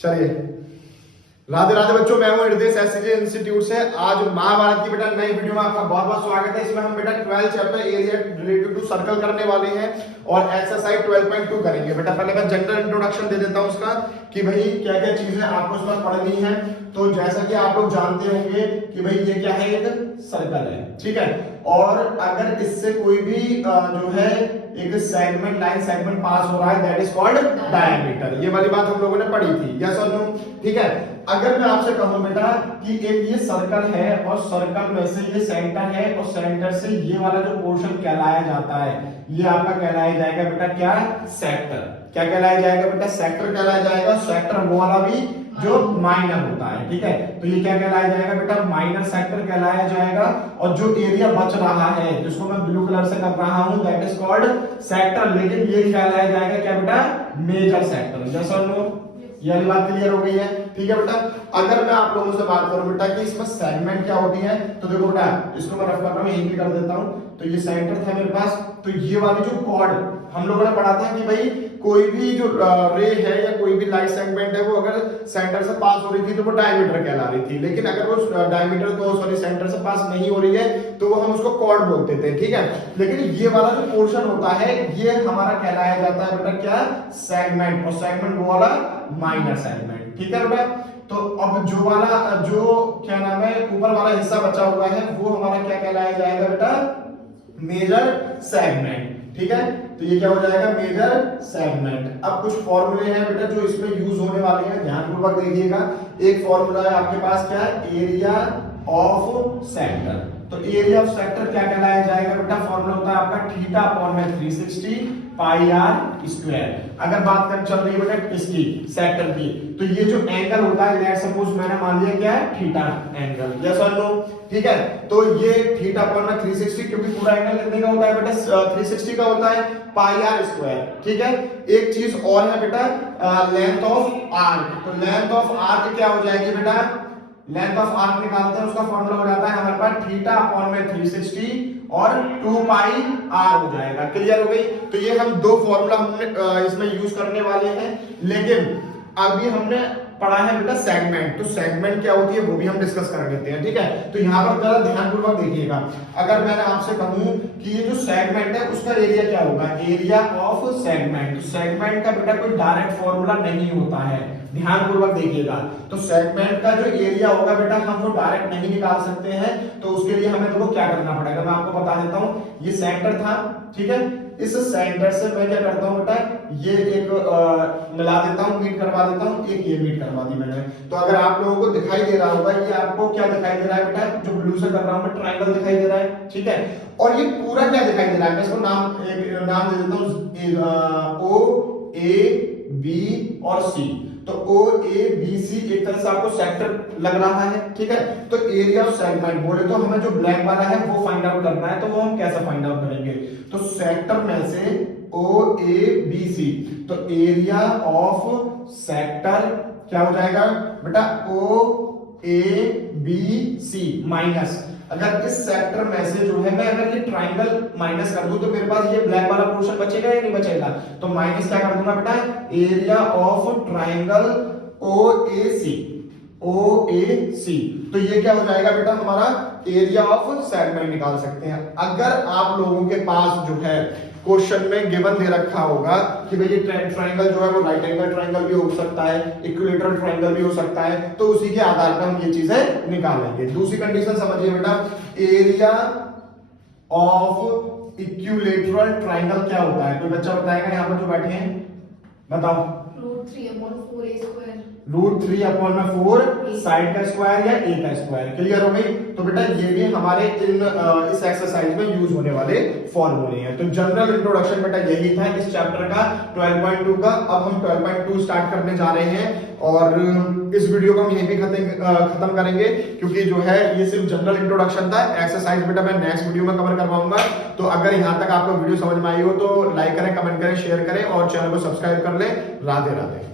चलिए, राधे राधे बच्चों, मैं हूं हृदय एससीजे इंस्टीट्यूट से। आज महाभारत की बेटा नई वीडियो में आपका बहुत बहुत स्वागत है। इसमें हम बेटा 12 chapter area related to circle करने वाले हैं और एक्सरसाइज 12.2 करेंगे। बेटा पहले मैं जनरल इंट्रोडक्शन दे देता हूं उसका कि भाई क्या क्या चीजें आपको उसमें पढ़नी है। तो जैसा कि आप लोग जानते होंगे कि भाई ये क्या है, एक सर्कल है, ठीक है। और अगर इससे कोई भी जो है एक सेगमेंट लाइन सेगमेंट पास हो रहा है, दैट इज कॉल्ड डायमीटर। ये वाली बात हम लोगों ने पढ़ी थी, यस और नो, ठीक है। अगर मैं आपसे कहूं बेटा कि एक ये सर्कल है और सर्कल में से ये सेंटर है और सेंटर से ये वाला जो पोर्शन कहलाया जाता है, ये आपका कहलाया जाएगा बेटा क्या, सेक्टर। क्या कहलाया जाएगा बेटा, सेक्टर कहलाया जाएगा। सेक्टर वो वाला भी जो माइनर होता है, ठीक है। तो ये क्या कहलाया जाएगा बेटा, माइनर सेक्टर कहलाया जाएगा। और जो एरिया बच रहा है जिसको मैं ब्लू कलर से कर रहा हूं, दैट इज कॉल्ड सेक्टर। लेकिन ये कहलाया जाएगा क्या बेटा, मेजर सेक्टर। जैसा नो, ये वाली बात क्लियर हो गई है, ठीक है बेटा। अगर मैं आप लोगों से बात करूं बेटा कि इसमें सेगमेंट क्या होती है, तो देखो बेटा इसको मैं रफ कर रहा हूं, यहीं भी कर देता हूं। तो ये सेंटर था मेरे पास, तो ये वाली जो कॉर्ड हम लोगों ने पढ़ा था कि भाई कोई भी जो रे है या कोई भी लाइट सेगमेंट है, वो अगर सेंटर से पास हो रही थी तो वो डायमीटर कहला रही थी। लेकिन अगर वो डायमीटर तो सॉरी सेंटर से पास नहीं हो रही है तो वो हम उसको कॉर्ड बोलते थे, ठीक है। लेकिन ये वाला जो पोर्शन होता है ये हमारा कहलाया जाता है बेटा क्या, सेगमेंट। और सेगमेंट वो वाला माइनर सेगमेंट, ठीक है बेटा। तो अब जो वाला जो क्या नाम है ऊपर वाला हिस्सा बचा हुआ है वो हमारा क्या कहलाया जाएगा बेटा, मेजर सेगमेंट, ठीक है। तो ये क्या हो जाएगा, मेजर सेगमेंट। अब कुछ फॉर्मूले हैं बेटा जो इसमें यूज होने वाले हैं, ध्यानपूर्वक देखिएगा। एक फॉर्मूला है आपके पास क्या है, एरिया ऑफ सेक्टर। तो एरिया ऑफ सेक्टर क्या कहलाया जाएगा बेटा, फॉर्मूला होता है आपका थीटा अपॉन में 360 पाई आर स्क्वायर। अगर बात कर चल रही है बेटा इसकी सेक्टर की, तो ये जो एंगल होता है, लेट्स सपोज मैंने मान लिया क्या है, थीटा एंगल, यस और नो, ठीक है। तो ये थीटा अपॉन में 360, क्योंकि पूरा एंगल कितने का होता है बेटा, 360 का होता है, पाई आर स्क्वायर, ठीक है। एक चीज और है बेटा, लेंथ ऑफ आर्क। तो लेंथ ऑफ आर्क क्या हो जाएगी बेटा, लेंथ ऑफ आर्क निकालते हैं, उसका फॉर्मूला हो जाता है हमारे पास थीटा अपॉन में 360 और 2 पाई आर हो जाएगा। क्लियर हो गई। तो ये हम दो फॉर्मूला हमने इसमें यूज करने वाले हैं। लेकिन अभी हमने पढ़ा है बेटा सेगमेंट, तो सेगमेंट क्या होती है वो भी हम डिस्कस कर लेते हैं, ठीक है। तो यहाँ पर जरा ध्यानपूर्वक देखिएगा। अगर मैंने आपसे कहूं कि ये जो सेगमेंट है उसका एरिया क्या होगा, एरिया ऑफ सेगमेंट। तो सेगमेंट का बेटा कोई डायरेक्ट फॉर्मूला नहीं होता है, ध्यानपूर्वक देखिएगा। तो सेगमेंट का जो एरिया होगा बेटा हम वो डायरेक्ट नहीं निकाल सकते हैं। तो उसके लिए हमें देखो क्या करना पड़ेगा, मैं आपको बता देता हूं। ये सेंटर था, ठीक है। इस सेंटर से मैं क्या करता हूं बेटा, ये एक मिला देता हूं, मीट करवा देता हूं, एक ये मीट करवा दी मैंने। तो अगर आप लोगों को दिखाई दे रहा होगा, ये आपको क्या दिखाई दे रहा है बेटा, जो ब्लू से कर रहा हूं मैं, ट्रायंगल दिखाई दे रहा है, ठीक है। और ये पूरा क्या दिखाई दे रहा है, मैं इसको नाम दे देता हूं, ओ ए बी और सी। तो ओ ए बी सी एक तरह से आपको सेक्टर लग रहा है, ठीक है। तो एरिया ऑफ सेगमेंट बोले तो हमें जो ब्लैक वाला है वो फाइंड आउट करना है। तो वो हम कैसे फाइंड आउट करेंगे, तो सेक्टर में से ओ ए बी सी, तो एरिया ऑफ सेक्टर क्या हो जाएगा बेटा, ओ ए बी सी माइनस, अगर इस सेक्टर में से जो है मैं अगर ये ट्रायंगल माइनस कर दूं तो मेरे पास ये ब्लैक वाला पोर्शन बचेगा या नहीं बचेगा, तो माइनस क्या कर दूंगा बेटा, एरिया ऑफ ट्रायंगल ओ ए सी, ओ ए सी। तो ये क्या हो जाएगा बेटा, हमारा एरिया ऑफ सेगमेंट निकाल सकते हैं। अगर आप लोगों के पास जो है क्वेश्चन में गिवन दे रखा होगा कि भाई ये ट्रायंगल जो है वो राइट एंगल ट्रायंगल भी हो सकता है, इक्विलेटरल ट्रायंगल भी हो सकता है, तो उसी के आधार पर हम ये चीजें निकालेंगे। दूसरी कंडीशन समझिए बेटा, एरिया ऑफ इक्विलेटरल ट्रायंगल क्या होता है, कोई बच्चा बताएगा यहाँ पर जो बैठे हैं, बताओ। √3 अपॉन में 4 साइड का स्क्वायर या ए का स्क्वायर। क्लियर हो गई। तो बेटा ये भी हमारे इस एक्सरसाइज में यूज होने वाले फॉर्मूले हैं। तो जनरल इंट्रोडक्शन बेटा यही था इस चैप्टर का 12.2 का। अब हम 12.2 स्टार्ट करने जा रहे हैं और इस वीडियो को हम यहीं पे खत्म करेंगे, क्योंकि जो है ये सिर्फ जनरल इंट्रोडक्शन था। एक्सरसाइज बेटा मैं नेक्स्ट वीडियो में कवर करवाऊंगा। तो अगर यहाँ तक आपको वीडियो समझ में आई हो तो लाइक करें, कमेंट करें, शेयर करें और चैनल को सब्सक्राइब कर लें। राधे राधे।